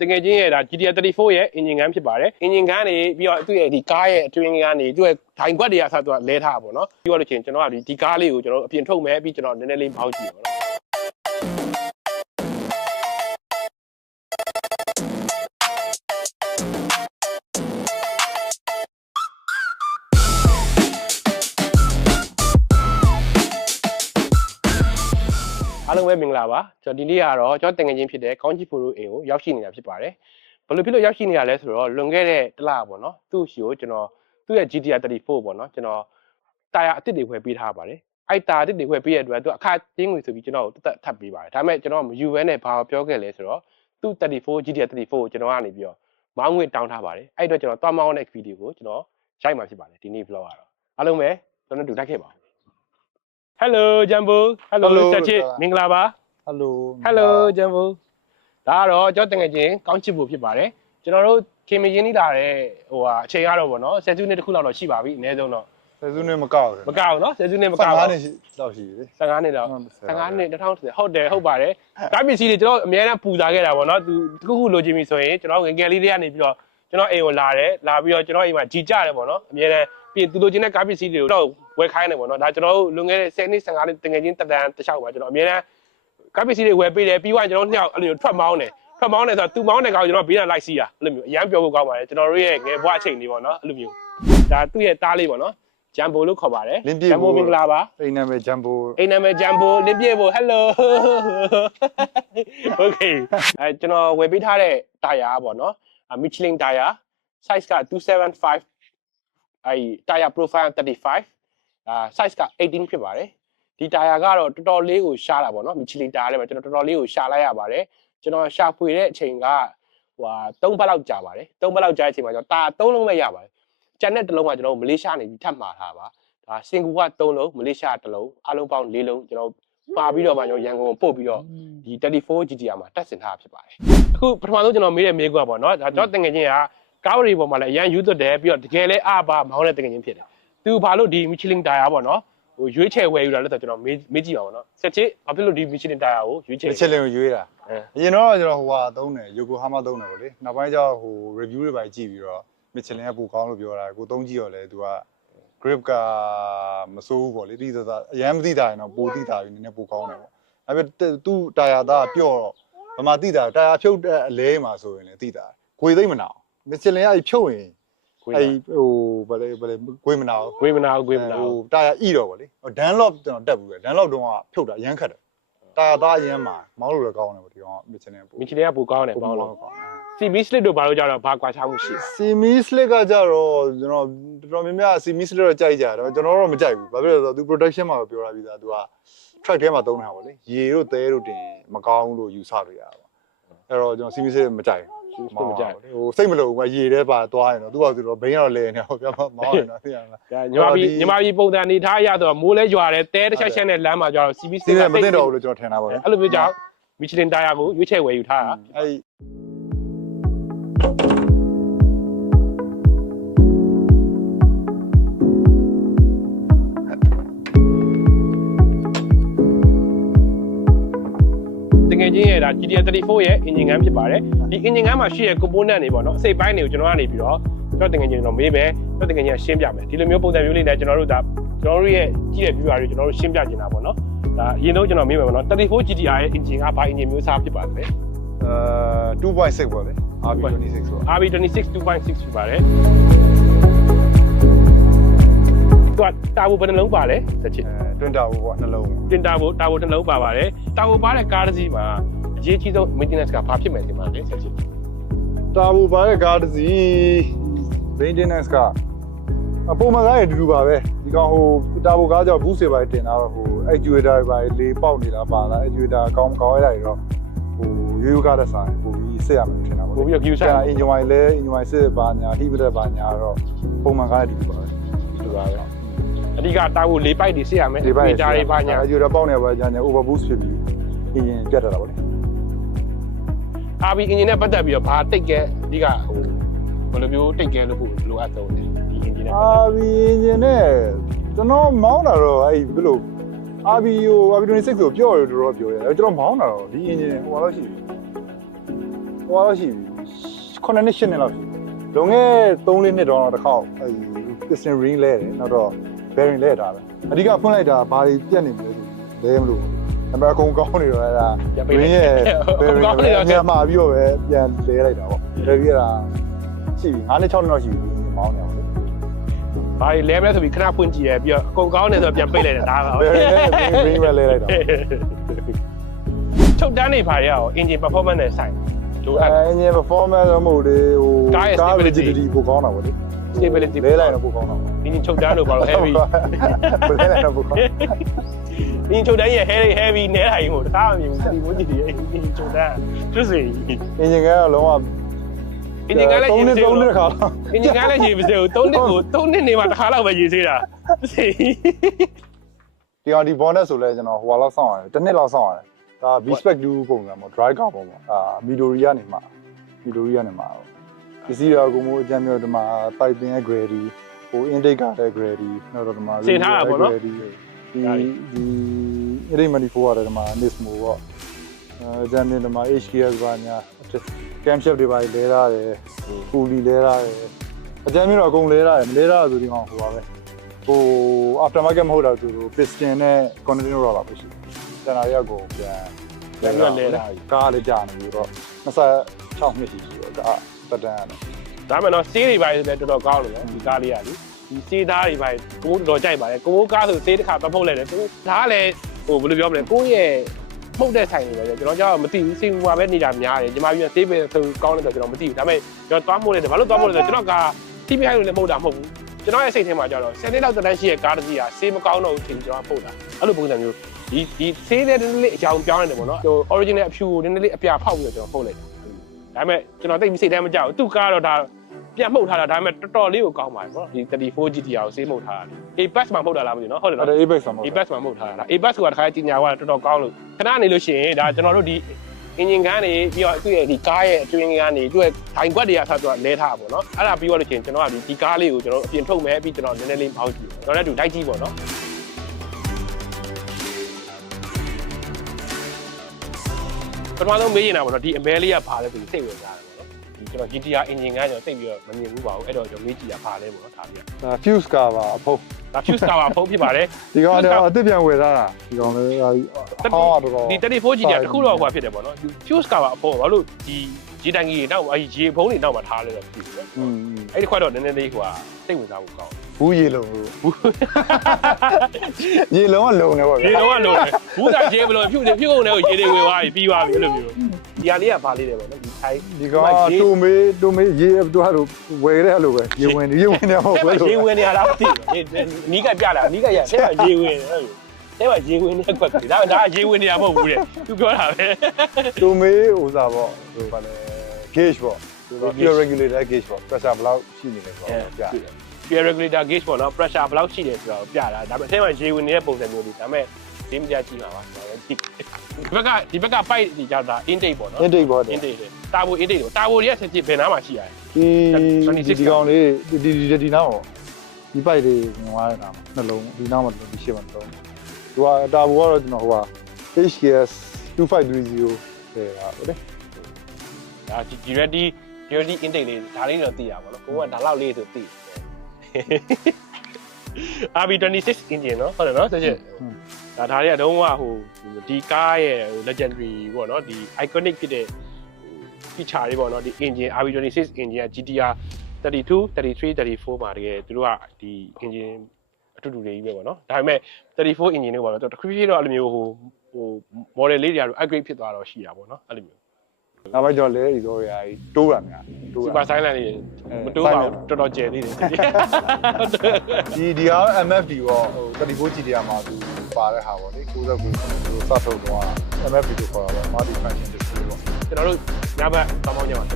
တကယ်ချင်းရဲ့ဒါ GTR 34ရဲ့ engine gun ဖြစ်ပါတယ် engine gun တွေပြီးတော့သူ့ရဲ့ဒီကားရဲ့အတွင်းကနေသူ့ရဲ့ဒိုင်ကွက်တွေကဆက်သူကလဲထားပါဘောနော်ပြီးတော့လို့ချင်းကျွန်တော်ကဒီကားလေးကိုကျွန်တော်အပြင်ထုတ်မယ်ပြီးကျွန်တော်နည်းနည်းလေးပေါင်းကြည့်ပါတော့အားလုံးပဲမင်္ဂလာပါကျွန်တော်ဒီနေ့ကတော့ကျွန်တော်တငယ်ချင်းဖြစ်တဲ့ကောင်းချီဖိုရိုအိမ်ကိုရောက်ရှိနေတာဖြစ်ပါတယ်ဘယ်လိုဖြစ်လို့ရောက်ရှိနေတာလဲဆိုတော့လွန်ခဲ့တဲ့တစ်လပေါ့နော်သူ့ရှိကိုကျွန်တော်သူ့ရဲ့ GTR 34ပေါ့နော်ကျွန်တော်တာယာအစ်စ်တွေဝယ်ပေးထားပါတယ်အဲ့တာအစ်စ်တွေဝယ်ပေးရတဲ့အတွက်သူအခါတင်းငွေဆိုပြီးကျွန်တော်တက်ထပ်ပေးပါတယ်ဒါပေမဲ့ကျွန်တော်မယူဘဲနဲ့ဘာပြောခဲ့လဲဆိုတော့သူ့34 GTR 34ကိုကျွန်တော်ကနေပြီးတော့မောင်းငွေတောင်းထားပါတယ်အဲ့အတွက်ကျွန်တော်သွားမောင်းတဲ့ဗီဒီယိုကိုကျွန်တော်ရိုက်မှာဖြစ်ပါတယ်ဒီနေ့ vlog ကတော့အားလုံးပဲကျွန်တော်တို့တိုက်ခဲ့ပါHello Jumbo Hello ဆက်ချစ်မင်္ဂလာပါ Hello Jumbo ဒါကတော့ကျွန်တော်တကယ်ချင်းကောင်းချစ်ဖို့ဖြစ်ပါတယ်ကျွန်တော်တို့ခင်မရင်းနှီးလာတဲ့ဟိုဟာအချိန်ကတော့ဗောနော်ဆယ်စုနှစ်တစ်ခုလောက်တော့ရှိပါပြီအနည်းဆုံးတော့ဆယ်စုနှစ်မကောက်ဘူးမကောက်ဘူးနော်ဆယ်စုနှစ်မကောက်ဘူး15နှစ်လောက်ရှိပြီလေ15နှစ်တော့15နှစ်2010ဟုတ်တယ်ဟုတ်ပါတယ်ကားပစ္စည်းတွေကျွန်တော်အများအားပူစားခဲ့တာဗောနော်သူတစ်ခုခုလိုချင်ပြီဆိုရင်ကျွန်တော်ငယ်ငယ်လေးတွေကနေပြီးတော့ကျွန်တော်အိမ်ကိုလာတယ်လာပြီးတော့ကျွန်တော်အိမ်မှာကြီးကြတယ်ဗောနော်အများအားပြီးသူလိုချင်တဲ့ကားပစ္စည်းတွေကိုတော့ဝယ်ခိုင်းတယ်ဗောနော်ဒါကျွန်တော်တို့လွန်ခဲ့တဲ့10နှစ်15နှစ်တကယ်ချင်းတက်တန်းတစ်လျှောက်ပါကျွန်တော်အများအားကားပစ္စည်းတွေဝယ်ပေးတယ်ပြီးတော့ကျွန်တော်နှစ်ယောက်အဲ့လိုထွက်မောင်းတယ်ဆိုတော့သူမောင်းတဲ့ကောင်ကျွန်တော်ဘေးကလိုက်စီးတာအဲ့လိုမျိုးအရန်ပြောဖို့ကောင်းပါတယ်ကျွန်တော်တို့ရဲ့ငယ်ဘဝအချိန်လေးပေါ့နော်အဲ့လိုမျိုးဒါသူ့ရဲ့တားလေးပေါ့နော်ဂျမ်ဘိုလို့ခေါ်ပါတယ်ဂျမ်ဘိုမင်္ဂလာပါအိမ်နာမည်ဂျမ်ဘိုလင်းပြေဖို့ hello okay ကျွန်တော်ဝယ်ပေးထားတဲ့တာယာပေါ့နော် Michelin တာယာ size က275တာယာ profile 35 size က18ဖြစ်ပါတယ်ဒီတာယာကတော့တော်တော်လေးကိုရှားတာပေါ့နော် Michelin တာယာလည်းပဲကျွန်တော်တော်တော်လေးကိုရှားလိုက်ရပါတယ်ကျွန်တော်ရှာဖွေတဲ့အချိန်ကဟို3ပတ်လောက်ကြာပါတယ်3ပတ်လောက်ကြာတဲ့အချိန်မှာကျွန်တော်တာ3လုံးပဲရပါတယ်ကျန်တဲ့တစ်လုံးကကျွန်တော်မလေးရှားနေပြီးထပ်မှာထားပါဒါစင်ကာပူက3လုံးမလေးရှား1လုံးအားလုံးပေါင်း4လုံးကျွန်တော်ပါပြီးတော့မှကျွန်တော်ရန်ကုန်ကိုပို့ပြီးတော့ဒီ34 GTR မှာတက်ဆင်ထားဖြစ်ပါတယ်အခုပထမဆုံးကျွန်တော်မေးတဲ့မေးခွန်းပေါ့နော်ဒါကျွန်တော်တကယ်ချင်းကကားရီပေါ်မှာလည်းအရန်ယူသွတ်တယ်ပြီးတော့တကယ်လဲအားပါမောင်းတဲ့တကယ်ချင်းဖြစ်တယ်သူဘာလို့ဒီ Michelin တာယာပေါ့နော်ဟိုရွေးချယ်ဝယ်ယူတာလဲဆိုတော့ကျွန်တော်မေးကြည့်ပါဦးနော်ဆက်ချစ်ဘာဖြစ်လို့ဒီ Michelin တာယာကိုရွေးချယ် Michelin ကိုရွေးတာအရင်တော့ကျွန်တော်ဟိုဟာသုံးတယ် Yokohama သုံးတယ်ပေါ့လေနောက်ပိုင်းကျတော့ဟို review တွေပါကြည့်ပြီးတော့ Michelin ကပိုကောင်းလို့ပြောတာကိုသုံးကြည့်တော့လေသူက grip ကမစိုးဘူးပေါ့လေတိကျတာအရင်မသိတာရင်တော့ပိုသိတာပြီးနည်းနည်းပိုကောင်းတယ်ပေါ့ဒါပေမဲ့သူ့တာယာသားပြော့တော့ဗမာသိတာတာယာဖြုတ်တဲ့အလဲမှာဆိုရင်လည်းသိတာခွေသိမ့်မနာအောင် Michelin ကအဲ့ဖြုတ်ရင်အဲ့ဟိုဗလဲခွေမနာအောင်ခွေမနာဟိုတာယာဣတော့ဗောလေ Dunlop ကျွန်တော်တက်ဘူးလေ Dunlop တုန်းကဖြုတ်တာအရန်ခတ်တယ်တာယာသားအရန်မှာမောင်းလို့လည်းကောင်းတယ်ဗောဒီကောင် Michelin ကပိုကောင်းတယ်မောင်းလို့Semi slip တို့ဘာလို့ကြတော့ဘာကွာခြားမှုရှိလဲ Semi slip ကကြတော့ကျွန်တော်တော်များများ Semi slip တော့ကြိုက်ကြတယ်ကျွန်တော်တော့မကြိုက်ဘူးဘာဖြစ်လဲဆိုတော့သူ production မှာပြောတာပြီးသားသူက track ထဲမှာသုံးတာပါလေရေတို့သဲတို့တင်မကောင်းလို့ယူဆလို့ရတာပေါ့အဲ့တော့ကျွန်တော် Semi slip မကြိုက်ဘူးမကြိုက်ဟိုစိတ်မလို့ရေထဲပါသွားရင်တော့သူကဆိုတော့ဘိန်းကတော့လဲနေတော့ပြမောင်းရင်တော့သိရမလားညီမကြီးပုံစံနေထားရတော့မိုးလဲရွာတယ်တဲတစ်ချက်ချက်နဲ့လမ်းမှာကျတော့ Semi slip မသိတော့ဘူးလို့ကျွန်တော်ထင်တာပါပဲအဲ့လိုမျိုးကြောင့် Michelin တာယာကိုရွေးချယ်ဝယ်ယူထားတာအဲ့တကယ်ချင်းရဲ့ဒါ GTR 34ရဲ့ engine gun ဖြစ်ပါတယ်ဒီ engine gun မှာရှိတဲ့ component တွေပေါ့နော်အစိတ်ပိုင်းတွေကိုကျွန်တော်ကနေပြီးတော့ကျွန်တော်တကယ်ချင်းတော့မေးမယ်ကျွန်တော်တကယ်ချင်းရှင်းပြမယ်ဒီလိုမျိုးပုံစံမျိုးလေးနဲ့ကျွန်တော်တို့ဒါကျွန်တော်တို့ရဲ့ကြည့်တဲ့ viewer တွေကျွန်တော်တို့ရှင်းပြချင်တာပေါ့နော်ဒါအရင်ဆုံးကျွန်တော်မေးမယ်ပေါ့နော်34 GTR ရဲ့ engine ကဘာ engine မျိုးစားဖြစ်ပါလဲ2.6 ပေါ့လေ RB26 ပေါ့ RB26 2.6 ဖြစ်ပါတယ်သူကတာဘိုဘယ်နှလုံးပါလဲတစ်ချက်တွင်တာဘိုပေါ့နှလုံးတင်တာဘိုနှလုံးပါပါတယ်တာဘိုပါတဲ့ကားတစ်စီးမှာအရေးကြီးဆုံး maintenance ကဘာဖြစ်မယ်ဒီမှာလဲဆက်ချက်တာဘိုပါတဲ့ကားတစ်စီး maintenance ကပုံမှန်ကားရဲ့အတူတူပါပဲဒီကောင်ဟိုတာဘိုကားကြောင့် boost တွေပါတင်တာတော့ဟို actuator တွေပါလေပေါက်နေတာပါလား actuator ကောင်းရတာတွေတော့ဟိုရိုးရိုးကားတဲ့ဆိုင်ပို့ပြီးစစ်ရမယ်ထင်တာပေါ့ပို့ပြီး view ဆိုင် engine wire လဲ engine wire စစ်ပါညာ heat meter ပါညာတော့ပုံမှန်ကားရဲ့အတူတူပါပဲတူပါပဲအဓိကတာဘိုလေးပိုက်တွေစစ်ရမယ် meter တွေပါညာ actuator ပေါက်နေပါညာ over boost ဖြစ်ပြီး engine ပြတ်တာပေါ့လေRB engine နဲ့ပတ်သက်ပြီးတော့ဘာတိတ်ကဲအဓိကဟိုဘယ်လိုမျိုးတိတ်ကဲလို့ပို့လိုအပ်ဆုံးလဲဒီ engine နဲ့RB engine နဲ့ကျွန်တော်မောင်းတာတော့အဲ့ဘယ်လို RB26 ကိုပြောရတော့ပြောရတယ်ကျွန်တော်မောင်းတာတော့ဒီ engine ဟိုလောက်ရှိပြီ 9နှစ်10နှစ်လောက်လွန်ခဲ့3-4နှစ်တော့တစ်ခေါက်အဲ piston ring လဲတယ်နောက်တော့ bearing လဲတာပဲအဓိကဖွင့်လိုက်တာဘာတွေပြတ်နေမလဲလဲမလို့နံပါတ်အကုန်ကောင်းနေတော့အဲ့ဒါ ring ရဲ့ bearing ပြန်မှာပြီးတော့ပဲပြန်လဲလိုက်တာပေါ့လဲပြီးတာရှိပြီ9နှစ်6နှစ်လောက်ရှိပြီမောင်းနေအောင် ဘာလဲမလဲဆိုပြီးခဏဖွင့်ကြည့်ရပြီးတော့အကုန်ကောင်းနေဆိုပြန်ပိတ်လိုက်တယ်ဒါက ring ပဲလဲလိုက်တာ ချုပ်တန်းနေပါရအောင် engine performance နဲ့ဆိုင်လိုအပ် engine performance တော့မဟုတ်လေဟို rigidity ပိုကောင်းတာပေါ့လေ stability လဲလိုက်တော့ပိုကောင်းတာပေါ့ engine ချုပ်တန်းလို့ပါတော့ heavy လဲလိုက်တော့ပိုကောင်း engine ချုပ်တန်းရဲ့ heavy နဲတာရင်ကိုတခါမမြင်ဘူးသတိမိုးကြည့်တယ် engine ချုပ်တန်းကျွတ်စီ engine ကတော့လုံးဝ engine ကလည်းရေစေး 3နှစ်ခါ engine ကလည်းရေစေးကို3နှစ်ကို3နှစ်နေမှာတစ်ခါတော့ပဲရေစေးတာ ဒီအောင်ဒီ bonnet ဆိုလဲကျွန်တော်ဟိုလောက်စောင့်ရတယ်တစ်နှစ်လောက်စောင့်ရတယ်ဒါ V-spec 2ပုံစံပေါ့ dry car ပုံပေါ့Midori ကနေမှပစ္စည်းရောကိုမိုးအကြမ်းမျိုးဒီမှာ piping ရဲ့ grady ဟို intake ကလည်း grady နောက်တော့ဒီမှာ စင်ထားတာပေါ့နော် ဒီ80 manifold ရတယ်ဒီမှာ Nismo ပေါ့အကြမ်းမြင်ဒီမှာ HKS ဘာညာ cam shaft တွေပါလဲထားတယ် pulley လဲထားတယ်အကြမ်းမျိုးတော့အကုန်လဲထားတယ်မလဲထားဆိုဒီမှာဟိုပါပဲဟို aftermarket မဟုတ်တာဆို piston နဲ့ continuous roller ပဲရှိတယ်ကျန်တာရက်ကိုပြန်လဲတာကားလည်းကြာနေပြီးတော့26နှစ်ရှိပြီကားတက်တန်းရတယ် ဒါမှမဟုတ်ဆေးတွေပါလည်းတော်တော်ကောင်းတယ်နော်ဒီကားလေးကလေဒီဆေးသားတွေပါကိုတော်တော်ကြိုက်ပါတယ်ကိုကားဆိုဆေးတစ်ခါပတ်ဖုတ်လိုက်တယ်သူဒါကလည်းဟိုဘယ်လိုပြောမလဲကိုရဲ့မှုတ်တဲ့ဆိုင်တွေပဲကျွန်တော်ကြောက်မသိဘူးစိတ်မှာပဲနေတာများတယ်ညီမပြီးဆေးပဲဆိုကောင်းတယ်ဆိုကျွန်တော်မသိဘူးဒါပေမဲ့ကျွန်တော်သွားမို့တယ်ဘာလို့သွားမို့လဲဆိုကျွန်တော်က TPI လို့လည်းမှုတ်တာမဟုတ်ဘူးကျွန်တော်ရဲ့စိတ်ထဲမှာကျတော့10နှစ်လောက်တက်တန်းရှိရဲ့ကားတစ်စီးကဆေးမကောင်းတော့ဘူးထင်ကျွန်တော်မှုတ်တာအဲ့လိုပုံစံမျိုးဒီဆေးတဲ့နည်းနည်းအကြောင်းပြောင်းနေတယ်ပေါ့နော်ဟို original အဖြူကိုနည်းနည်းလေးအပြာဖောက်ပြီးတော့ကျွန်တော်မှုတ်လိုက်တာဒါပေမဲ့ကျွန်တော်သိပြီးစိတ်ထဲမကြောက်ဘူးသူ့ကားတော့ဒါပြန်မှုတ်ထားတာဒါပေမဲ့တော်တော်လေးကိုကောင်းပါတယ်ပေါ့ဒီ34 GTR ကိုဆေးမှုတ်ထားတာ Apex မှာမှုတ်တာလားမသိဘူးနော်ဟုတ်တယ်နော် Apex မှာ Apex မှာမှုတ်ထားတာ Apex ကတခါကြီးညာကတော်တော်ကောင်းလို့ခဏနေလို့ရှိရင်ဒါကျွန်တော်တို့ဒီ engine ကနေပြီးတော့သူ့ရဲ့ဒီကားရဲ့အတွင်းကနေသူ့ရဲ့ထိုင်ခွက်တွေကဆက်သွားလဲထားတာပေါ့နော်အဲ့ဒါပြီးတော့လို့ရှိရင်ကျွန်တော်ကဒီကားလေးကိုကျွန်တော်အပြင်ထုတ်မယ်ပြီးကျွန်တော်နည်းနည်းလေးပေါင်းကြည့်ကျွန်တော်လည်းတူတိုက်ကြည့်ပေါ့နော်ပထမဆုံးမေးရင်တာပေါ့နော်ဒီအမဲလေးကဘာလဲဆိုပြီးစိတ်ဝင်စားတယ်ပေါ့နော်ဒီကျွန်တော် GTR engine ကကျွန်တော်သိပြီးတော့မမြင်ဘူးပါဘူးအဲ့တော့ကျွန်တော်မေးကြည့်တာဘာလဲပေါ့နော်ဒါပြီး fuse ကပါအဖုတ် ဒါ fuse ကပါဖုံးဖြစ်ပါတယ် ဒီကောင်ကတော့အစ်စ်ပြန်ဝယ်ထားတာဒီကောင်လည်းဟောင်းတော့ ဒီ34 GTR တခုတော့ဟိုဖြစ်တယ်ပေါ့နော် fuse ကပါအဖုံးဘာလို့ဒီရေတန်ကြီးတွေနောက်ရေဖုံးတွေနောက်မှာထားလဲတော့ဖြစ်တယ်နော်အဲ့ဒီခွက်တော့နည်းနည်းလေးဟိုဟာစိတ်ဝင်စားဖို့ကောင်း ဘူးရေလုံးရေလုံးကလုံနေပေါ့ဗျာ ရေလုံးကလုံတယ်ဘူးသာရေမလို့ဖြုတ်ကုန်တဲ့ကိုရေတွေဝင်သွားပြီပြီးသွားပြီအဲ့လိုမျိုးဒီဟာလေးကဘာလေးလဲပေါ့နော်ဒီထိုင်း ဒီကောင်တိုမေးရေတို့ဟာလို့ဝယ်တဲ့လိုပဲရေဝင်နေဟုတ်ပဲလို့ ရေဝင်နေရလားမသိဘူးနီးကပြလာနီးကရတဲ့ကရေဝင်တယ်အဲ့လိုရေဝင်တဲ့ခွက်ဒါရေဝင်နေတာမဟုတ်ဘူးတဲ့သူပြောတာပဲ တိုမေးဥစားပေါ့ဟိုဘာလဲ gauge ပေါ့ pure regulator gauge ပေါ့ pressure ဘယ်လောက်ရှိနေလဲဆိုတော့ပြ pure regulator gauge ပေါ့နော် pressure ဘယ်လောက်ရှိတယ်ဆိုတော့ပြတာဒါပေမဲ့အဲမှာရေဝင်နေတဲ့ပုံစံမျိုးတွေဒါပေမဲ့ဒီမကြကြည့်ပါပါဒီဘက်ကပိုက်ဒီကြောက်တာ intake ပေါ့နော် intake ပေါ့ intake တာဘို intake တာဘိုတွေကဆက်ကြည့်ဘယ်နားမှာရှိရလဲ ဒီကောင်လေးဒီနားပေါ့ဒီပိုက်လေးငွားရတာနှလုံးဒီနားမှာဒီရှေ့မှာနှလုံးသူကတာဘိုကတော့ကျွန်တော်ဟိုက HKS 2530ပဲဟုတ်တယ် ဒါဒီ ready intake လေးဒါလေးတော့သိရပါတော့ကိုကဒါလောက်လေးဆိုသိ RB26 engine เนาะဟုတ်တယ်เนาะဆက်ချက်ဒါတွေကတုံးကဟိုဒီကားရဲ့ဟို legendary ပေါ့เนาะဒီ iconic ဖြစ်တဲ့ feature တွေပေါ့เนาะဒီ engine RB26 engine က GTR 32 33 34မှာတကယ်သူတို့ကဒီ engine အတူတူတွေကြီးပဲပေါ့เนาะဒါပေမဲ့34 engine တွေပေါ့เนาะတခုဖြစ်တော့အဲ့လိုမျိုးဟို model လေးတွေကတော့ upgrade ဖြစ်သွားတော့ရှိတာပေါ့เนาะအဲ့လိုမျိုး နောက်ပိုင်းကျတော့လဲဒီတော့ရာကြီးတိုးတာများ super silent လေးမတိုးပါဘူးတော်တော်ကျယ်သေးတယ် ဒီက MFD ပေါ့ဟို34 GTR မှာသူပါတဲ့ဟာပေါ့လေ69သူစထုတ်တော့ MFD ကိုခေါ်တာပေါ့ multi function display ပေါ့ ကျွန်တော်တို့ညဘက်တောင်းပေါင်းညမှာ